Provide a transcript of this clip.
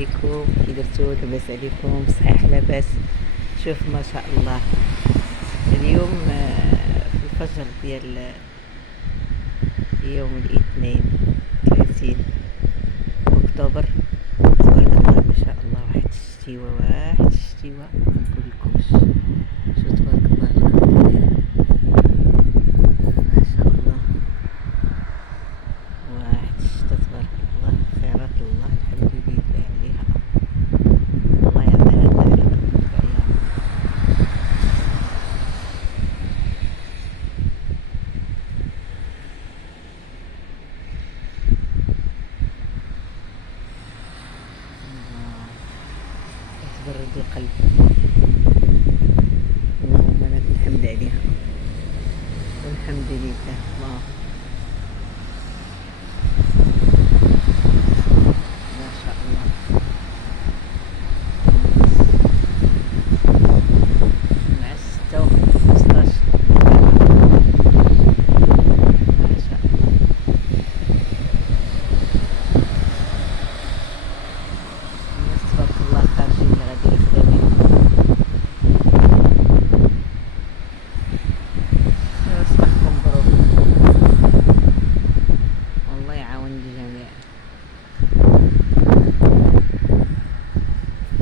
عليكم، كي درتو؟ لاباس عليكم؟ صحيح لاباس. شوف ما شاء الله اليوم في الفجر ديال يوم الاثنين 30 اكتوبر، تبارك الله ما شاء الله. واحد الشتيوه ما نقولكمش. شو تبارك الله الغنم ما شاء الله. واحد الشتا تبارك الله، خيرات الله الحمد لله عليها. الله يعطيها لنا عليكم بالبركة. الله تبرد القلب.